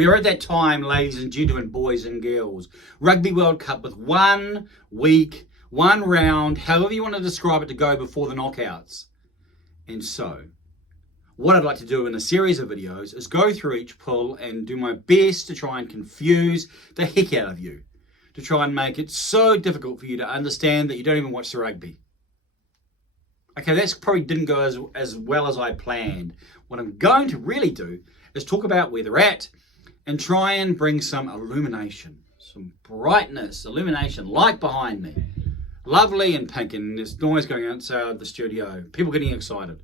We are at that time, ladies and gentlemen, boys and girls. Rugby World Cup with 1 week, 1 round, however you want to describe it, to go before the knockouts. And so, what I'd like to do in a series of videos is go through each pool and do my best to try and confuse the heck out of you. To try and make it so difficult for you to understand that you don't even watch the rugby. Okay, that's probably didn't go as well as I planned. What I'm going to really do is talk about where they're at and try and bring some illumination, some brightness, illumination, light behind me. Lovely and pink, and there's noise going outside the studio. People getting excited.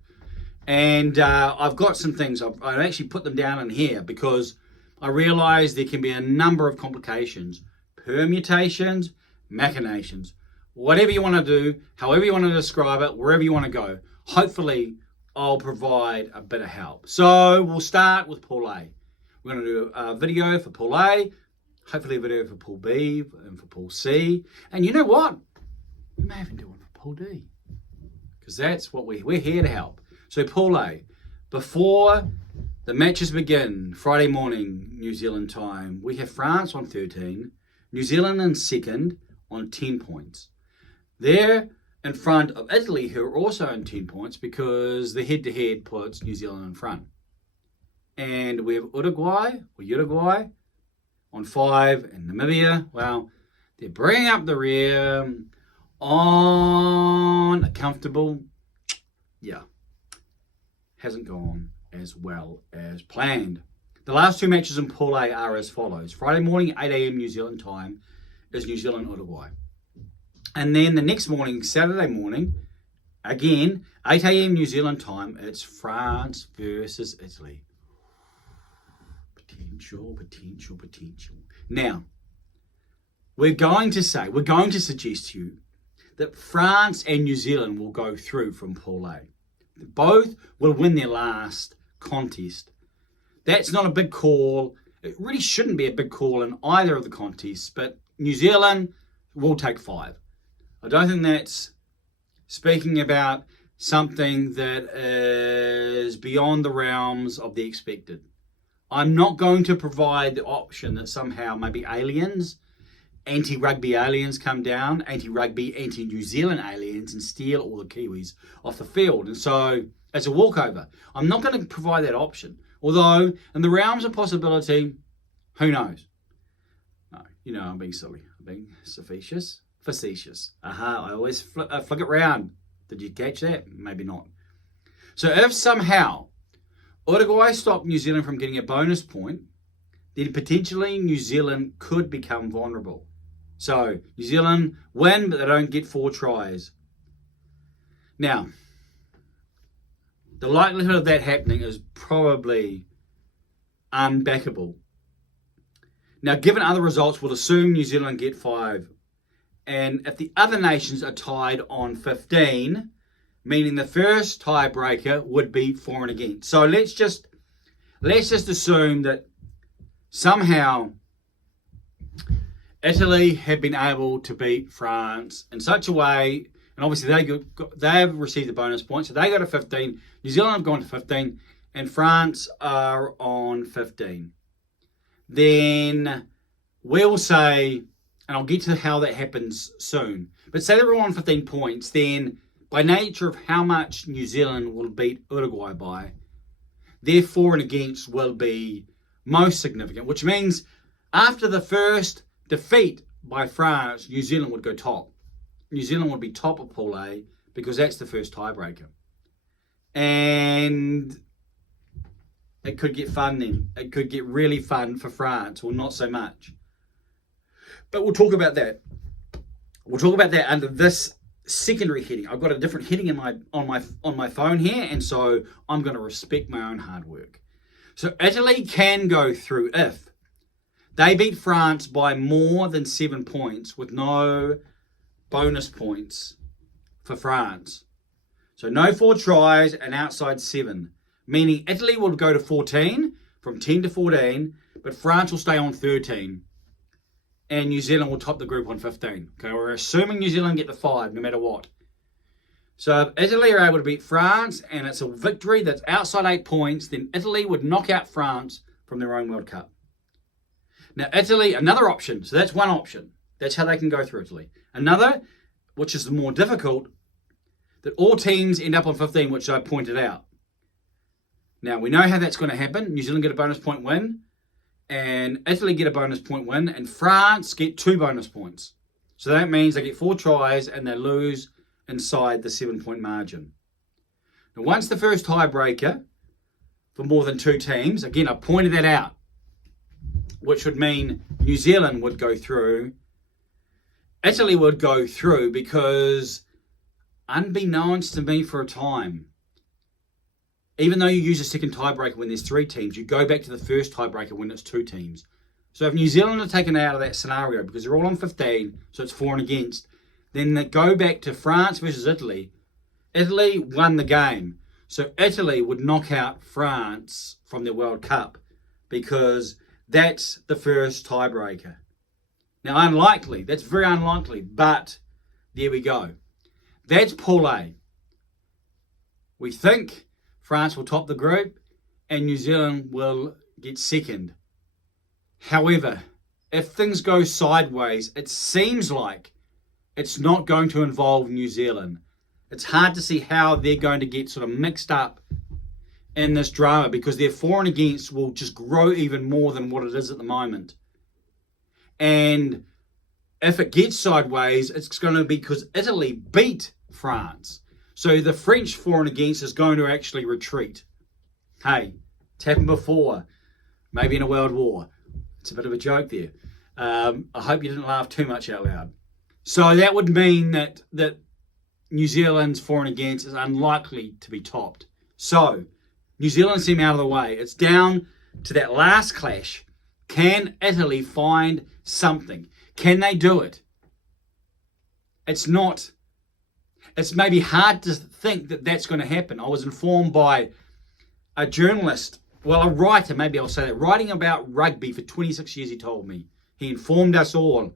And I've got some things. I've actually put them down in here because I realise there can be a number of complications. Permutations, machinations. Whatever you want to do, however you want to describe it, wherever you want to go. Hopefully, I'll provide a bit of help. So we'll start with Pool A. We're going to do a video for Pool A, hopefully a video for Pool B and for Pool C. And you know what? We may even do one for Pool D. Because that's what we're here to help. So Pool A, before the matches begin, Friday morning, New Zealand time, we have France on 13, New Zealand in second on 10 points. They're in front of Italy, who are also on 10 points because the head-to-head puts New Zealand in front. And we have Uruguay on 5, and Namibia, well, they're bringing up the rear on a comfortable, hasn't gone as well as planned. The last 2 matches in Pool A are as follows. Friday morning, 8 a.m. New Zealand time, is New Zealand, Uruguay. And then the next morning, Saturday morning, again, 8 a.m. New Zealand time, it's France versus Italy. Potential. Now, we're going to suggest to you that France and New Zealand will go through from Pool A. Both will win their last contest. That's not a big call. It really shouldn't be a big call in either of the contests, but New Zealand will take 5. I don't think that's speaking about something that is beyond the realms of the expected. I'm not going to provide the option that somehow maybe aliens, anti-rugby aliens come down, anti-rugby, anti-New Zealand aliens and steal all the Kiwis off the field. And so it's a walkover. I'm not going to provide that option. Although, in the realms of possibility, who knows? No, I'm being silly. I'm being facetious. I always flick it round. Did you catch that? Maybe not. So if somehow Uruguay stopped New Zealand from getting a bonus point, then potentially New Zealand could become vulnerable. So New Zealand win, but they don't get 4 tries. Now, the likelihood of that happening is probably unbackable. Now, given other results, we'll assume New Zealand get 5. And if the other nations are tied on 15, meaning the first tiebreaker would be for and against. So let's just assume that somehow Italy have been able to beat France in such a way, and obviously they have received the bonus point, so they go to 15. New Zealand have gone to 15, and France are on 15. Then we'll say, and I'll get to how that happens soon, but say they're all on 15 points, then by nature of how much New Zealand will beat Uruguay by, their for and against will be most significant, which means after the first defeat by France, New Zealand would go top. New Zealand would be top of Pool A because that's the first tiebreaker. And it could get fun then. It could get really fun for France, or not so much. But we'll talk about that. We'll talk about that under this secondary heading. I've got a different heading on my phone here, and so I'm going to respect my own hard work. So Italy can go through if they beat France by more than 7 points with no bonus points for France. So no 4 tries and outside 7, meaning Italy will go to 14, from 10 to 14, but France will stay on 13. And New Zealand will top the group on 15. Okay, we're assuming New Zealand get the 5 no matter what. So if Italy are able to beat France and it's a victory that's outside 8 points, then Italy would knock out France from their own World Cup. Now, Italy, another option. So that's one option. That's how they can go through Italy. Another, which is the more difficult, that all teams end up on 15, which I pointed out. Now, we know how that's going to happen. New Zealand get a bonus point win, and Italy get a bonus point win, and France get 2 bonus points. So that means they get 4 tries, and they lose inside the 7-point margin. Now, once the first tiebreaker for more than 2 teams, again, I pointed that out, which would mean New Zealand would go through, Italy would go through, because unbeknownst to me for a time, even though you use a second tiebreaker when there's 3 teams, you go back to the first tiebreaker when it's 2 teams. So if New Zealand are taken out of that scenario because they're all on 15, so it's for and against, then they go back to France versus Italy. Italy won the game. So Italy would knock out France from the World Cup because that's the first tiebreaker. Now, unlikely. That's very unlikely. But there we go. That's Pool A. We think France will top the group and New Zealand will get second. However, if things go sideways, it seems like it's not going to involve New Zealand. It's hard to see how they're going to get sort of mixed up in this drama because their for and against will just grow even more than what it is at the moment. And if it gets sideways, it's going to be because Italy beat France. So the French for and against is going to actually retreat. Hey, it's happened before, maybe in a world war. It's a bit of a joke there. I hope you didn't laugh too much out loud. So that would mean that New Zealand's for and against is unlikely to be topped. So New Zealand seem out of the way. It's down to that last clash. Can Italy find something? Can they do it? It's maybe hard to think that that's going to happen. I was informed by a journalist, well, a writer, maybe I'll say that, writing about rugby for 26 years, he told me. He informed us all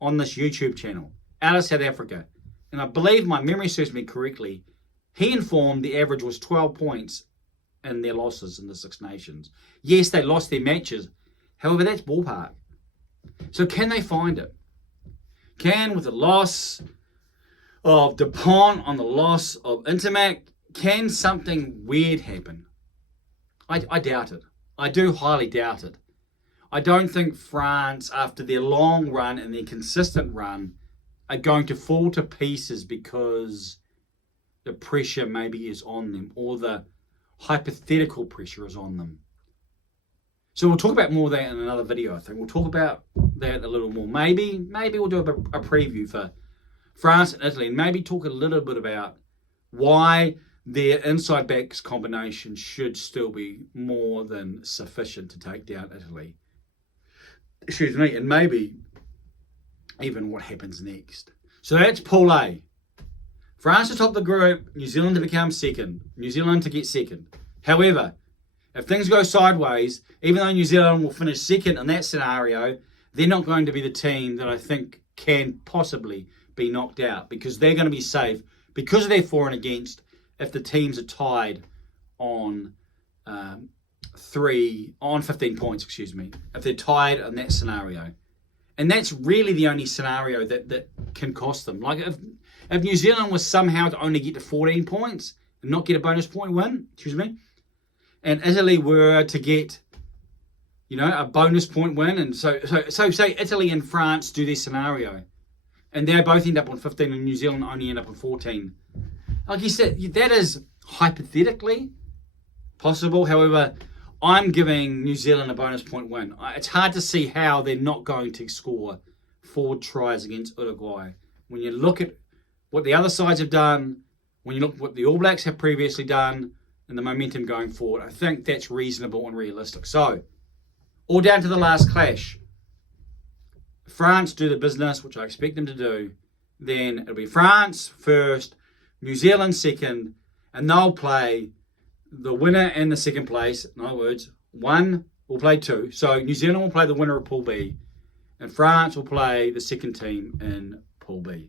on this YouTube channel out of South Africa. And I believe my memory serves me correctly. He informed the average was 12 points in their losses in the Six Nations. Yes, they lost their matches. However, that's ballpark. So can they find it? Can, with the loss of Dupont, on the loss of Intermac, can something weird happen? I doubt it. I do highly doubt it. I don't think France, after their long run and their consistent run, are going to fall to pieces because the pressure maybe is on them or the hypothetical pressure is on them. So we'll talk about more of that in another video, I think. We'll talk about that a little more. Maybe we'll do a preview for France and Italy and maybe talk a little bit about why their inside backs combination should still be more than sufficient to take down Italy. Excuse me, and maybe even what happens next. So that's Pool A. France to top the group, New Zealand to become second, New Zealand to get second. However, if things go sideways, even though New Zealand will finish second in that scenario, they're not going to be the team that I think can possibly be knocked out because they're going to be safe because of their for and against if the teams are tied on 15 points, if they're tied in that scenario. And that's really the only scenario that can cost them. Like if New Zealand was somehow to only get to 14 points and not get a bonus point win, and Italy were to get, a bonus point win, and so say Italy and France do this scenario, and they both end up on 15 and New Zealand only end up on 14. Like you said, that is hypothetically possible. However, I'm giving New Zealand a bonus point win. It's hard to see how they're not going to score 4 tries against Uruguay. When you look at what the other sides have done, when you look at what the All Blacks have previously done, and the momentum going forward, I think that's reasonable and realistic. So, all down to the last clash. If France do the business, which I expect them to do, then it'll be France first, New Zealand second, and they'll play the winner and the second place. In other words, one will play 2. So New Zealand will play the winner of Pool B, and France will play the second team in Pool B.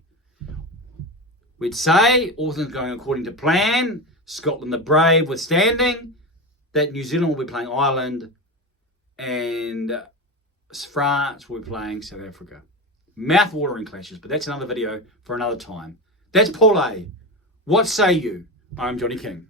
We'd say, all things going according to plan, Scotland the Brave withstanding, that New Zealand will be playing Ireland, and France will be playing South Africa. Mouth-watering clashes, but that's another video for another time. That's Paul A. What say you? I'm Johnny King.